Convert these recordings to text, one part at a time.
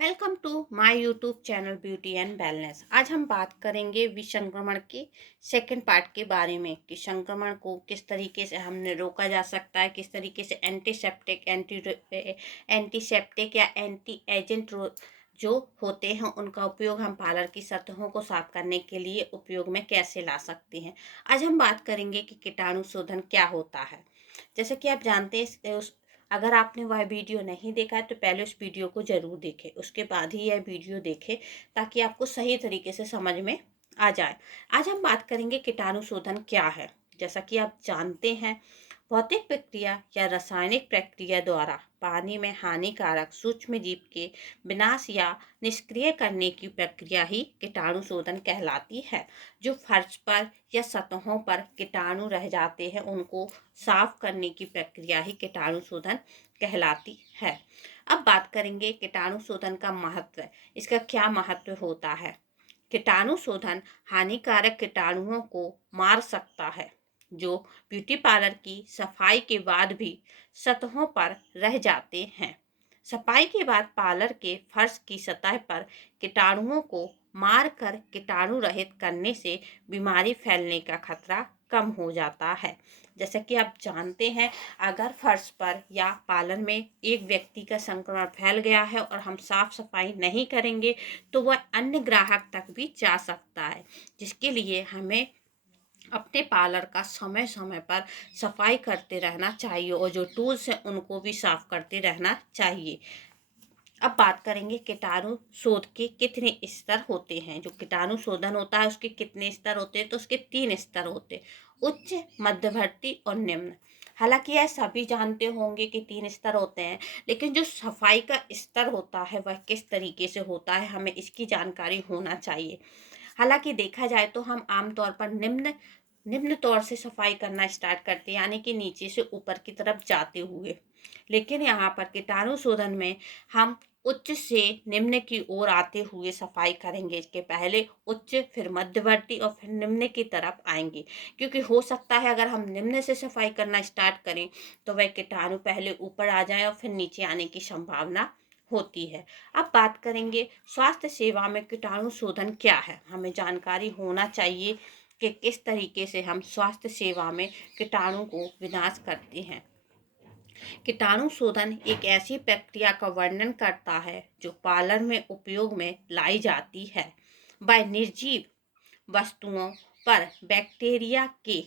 Welcome to my YouTube channel beauty and wellness. आज हम बात करेंगे विसंक्रमण के सेकंड पार्ट के बारे में कि संक्रमण को किस तरीके से हमने रोका जा सकता है, किस तरीके से एंटीसेप्टिक या एंटी एजेंट जो होते हैं उनका उपयोग हम पार्लर की सतहों को साफ करने के लिए उपयोग में कैसे ला सकते हैं। आज हम बात करेंगे कि कीटाणु शोधन क्या होता है। जैसे कि आप जानते हैं, अगर आपने वह वीडियो नहीं देखा है तो पहले उस वीडियो को ज़रूर देखें, उसके बाद ही यह वीडियो देखें ताकि आपको सही तरीके से समझ में आ जाए। आज हम बात करेंगे कीटाणु शोधन क्या है। जैसा कि आप जानते हैं, भौतिक प्रक्रिया या रासायनिक प्रक्रिया द्वारा पानी में हानिकारक सूक्ष्म जीव के विनाश या निष्क्रिय करने की प्रक्रिया ही कीटाणु शोधन कहलाती है। जो फर्श पर या सतहों पर कीटाणु रह जाते हैं उनको साफ करने की प्रक्रिया ही कीटाणु शोधन कहलाती है। अब बात करेंगे कीटाणु शोधन का महत्व। इसका क्या महत्व होता है। कीटाणु शोधन हानिकारक कीटाणुओं को मार सकता है जो ब्यूटी पार्लर की सफाई के बाद भी सतहों पर रह जाते हैं। सफाई के बाद पार्लर के फर्श की सतह पर कीटाणुओं को मार कर कीटाणु रहित करने से बीमारी फैलने का खतरा कम हो जाता है। जैसा कि आप जानते हैं, अगर फर्श पर या पार्लर में एक व्यक्ति का संक्रमण फैल गया है और हम साफ सफाई नहीं करेंगे तो वह अन्य ग्राहक तक भी जा सकता है, जिसके लिए हमें अपने पार्लर का समय समय पर सफाई करते रहना चाहिए और जो टूल्स हैं उनको भी साफ करते रहना चाहिए। अब बात करेंगे कीटाणु शोध के कितने स्तर होते हैं। जो कीटाणु शोधन होता है उसके कितने स्तर होते हैं, तो उसके 3 स्तर होते हैं, उच्च, मध्यवर्ती और निम्न। हालांकि यह सभी जानते होंगे कि 3 स्तर होते हैं, लेकिन जो सफाई का स्तर होता है वह किस तरीके से होता है हमें इसकी जानकारी होना चाहिए। हालांकि देखा जाए तो हम आमतौर पर निम्न निम्न तौर से सफाई करना स्टार्ट करते हैं, यानी कि नीचे से ऊपर की तरफ जाते हुए। लेकिन यहाँ पर कीटाणु शोधन में हम उच्च से निम्न की ओर आते हुए सफाई करेंगे। इसके पहले उच्च, फिर मध्यवर्ती और फिर निम्न की तरफ आएंगे, क्योंकि हो सकता है अगर हम निम्न से सफाई करना स्टार्ट करें तो वह कीटाणु पहले ऊपर आ जाए और फिर नीचे आने की संभावना होती है। अब बात करेंगे स्वास्थ्य सेवा में कीटाणु शोधन क्या है। हमें जानकारी होना चाहिए कि किस तरीके से हम स्वास्थ्य सेवा में कीटाणु को विनाश करते हैं। कीटाणु शोधन एक ऐसी प्रक्रिया का वर्णन करता है जो पार्लर में उपयोग में लाई जाती है। वह निर्जीव वस्तुओं पर बैक्टीरिया के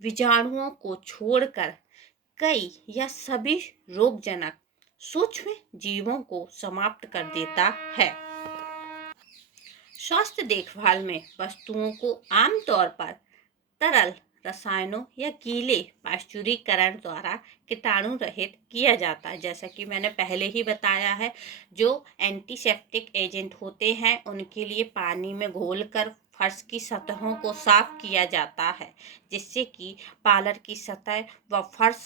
विजाणुओं को छोड़कर कई या सभी रोगजनक सूक्ष्म जीवों को समाप्त कर देता है। स्वास्थ्य देखभाल में वस्तुओं को आमतौर पर तरल रसायनों या गीले पाश्चुरीकरण द्वारा कीटाणु रहित किया जाता है। जैसा कि मैंने पहले ही बताया है, जो एंटीसेप्टिक एजेंट होते हैं उनके लिए पानी में घोलकर फर्श की सतहों को साफ किया जाता है, जिससे कि पार्लर की सतह व फर्श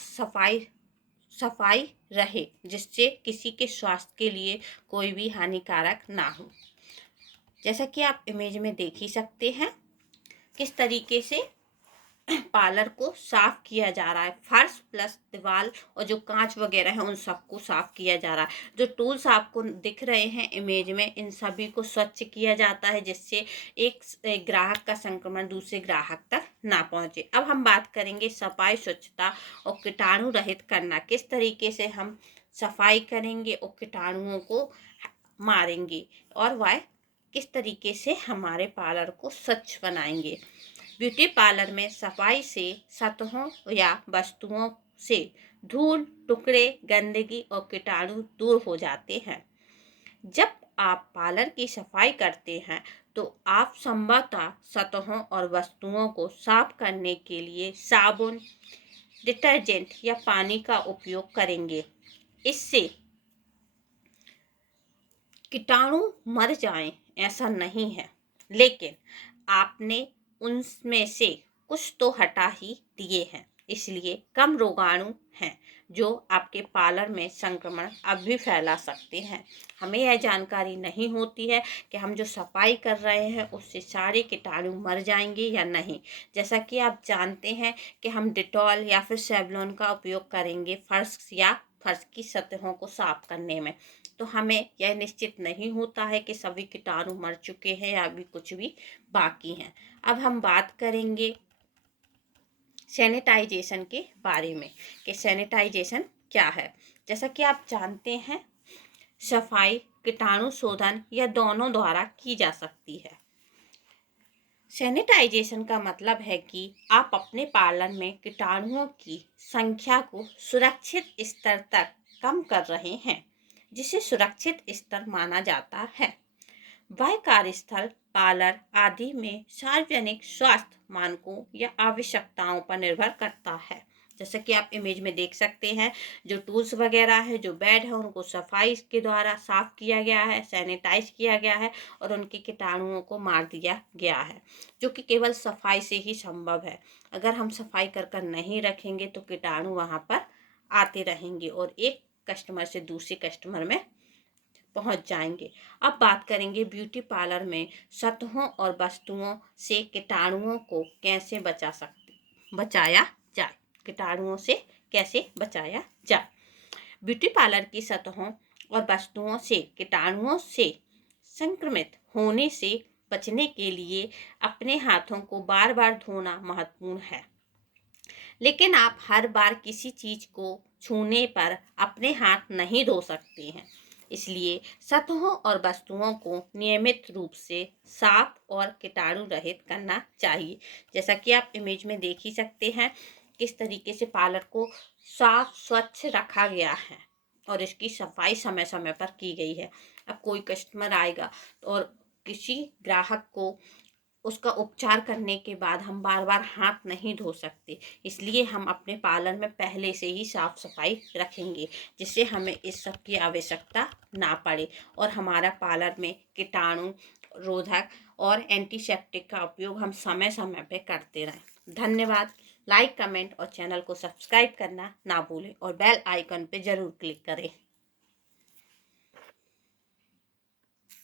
सफाई रहे, जिससे किसी के स्वास्थ्य के लिए कोई भी हानिकारक ना हो। जैसा कि आप इमेज में देख ही सकते हैं किस तरीके से पार्लर को साफ किया जा रहा है। फर्श प्लस दीवार और जो कांच वगैरह है उन सबको साफ किया जा रहा है। जो टूल्स आपको दिख रहे हैं इमेज में, इन सभी को स्वच्छ किया जाता है, जिससे एक ग्राहक का संक्रमण दूसरे ग्राहक तक ना पहुंचे। अब हम बात करेंगे सफाई, स्वच्छता और कीटाणु रहित करना। किस तरीके से हम सफाई करेंगे और कीटाणुओं को मारेंगे और वह किस तरीके से हमारे पार्लर को स्वच्छ बनाएंगे। ब्यूटी पार्लर में सफाई से सतहों या वस्तुओं से धूल, टुकड़े, गंदगी और कीटाणु दूर हो जाते हैं। जब आप पार्लर की सफाई करते हैं तो आप संभवतः सतहों और वस्तुओं को साफ करने के लिए साबुन, डिटर्जेंट या पानी का उपयोग करेंगे। इससे कीटाणु मर जाएं ऐसा नहीं है, लेकिन आपने उनमें से कुछ तो हटा ही दिए हैं, इसलिए कम रोगाणु हैं जो आपके पार्लर में संक्रमण अब भी फैला सकते हैं। हमें यह जानकारी नहीं होती है कि हम जो सफाई कर रहे हैं उससे सारे कीटाणु मर जाएंगे या नहीं। जैसा कि आप जानते हैं कि हम डिटॉल या फिर सेवलॉन का उपयोग करेंगे फर्श की सतहों को साफ करने में, तो हमें यह निश्चित नहीं होता है कि सभी कीटाणु मर चुके हैं या अभी कुछ भी बाकी हैं। अब हम बात करेंगे सैनिटाइजेशन के बारे में कि सैनिटाइजेशन क्या है। जैसा कि आप जानते हैं, सफाई कीटाणु शोधन या दोनों द्वारा की जा सकती है। सैनिटाइजेशन का मतलब है कि आप अपने पालन में कीटाणुओं की संख्या को सुरक्षित स्तर तक कम कर रहे हैं, जिसे सुरक्षित स्तर माना जाता है। वह कार्यस्थल, पार्लर आदि में सार्वजनिक स्वास्थ्य मानकों या आवश्यकताओं पर निर्भर करता है। जैसे कि आप इमेज में देख सकते हैं, जो टूल्स वगैरह है, जो बेड है, उनको सफाई के द्वारा साफ किया गया है, सैनिटाइज किया गया है और उनके कीटाणुओं को मार दिया गया है, जो कि केवल सफाई से ही संभव है। अगर हम सफाई कर कर नहीं रखेंगे तो कीटाणु वहां पर आते रहेंगे और एक कस्टमर से दूसरे कस्टमर में पहुंच जाएंगे। अब बात करेंगे ब्यूटी पार्लर में सतहों और वस्तुओं से कीटाणुओं को कैसे बचाया जाए। कीटाणुओं से कैसे बचाया जाए। ब्यूटी पार्लर की सतहों और वस्तुओं से कीटाणुओं से संक्रमित होने से बचने के लिए अपने हाथों को बार बार धोना महत्वपूर्ण है। लेकिन आप हर बार किसी चीज को छूने पर अपने हाथ नहीं धो सकते हैं। इसलिए सतहों और वस्तुओं को नियमित रूप से साफ और कीटाणु रहित करना चाहिए। जैसा कि आप इमेज में देख ही सकते हैं, किस तरीके से पार्लर को साफ स्वच्छ रखा गया है और इसकी सफाई समय समय पर की गई है। अब कोई कस्टमर आएगा और किसी ग्राहक को उसका उपचार करने के बाद हम बार बार हाथ नहीं धो सकते, इसलिए हम अपने पार्लर में पहले से ही साफ सफाई रखेंगे, जिससे हमें इस सब की आवश्यकता ना पड़े और हमारा पार्लर में कीटाणु रोधक और एंटीसेप्टिक का उपयोग हम समय समय पे करते रहें। धन्यवाद। लाइक, कमेंट और चैनल को सब्सक्राइब करना ना भूलें और बेल आइकन पे ज़रूर क्लिक करें।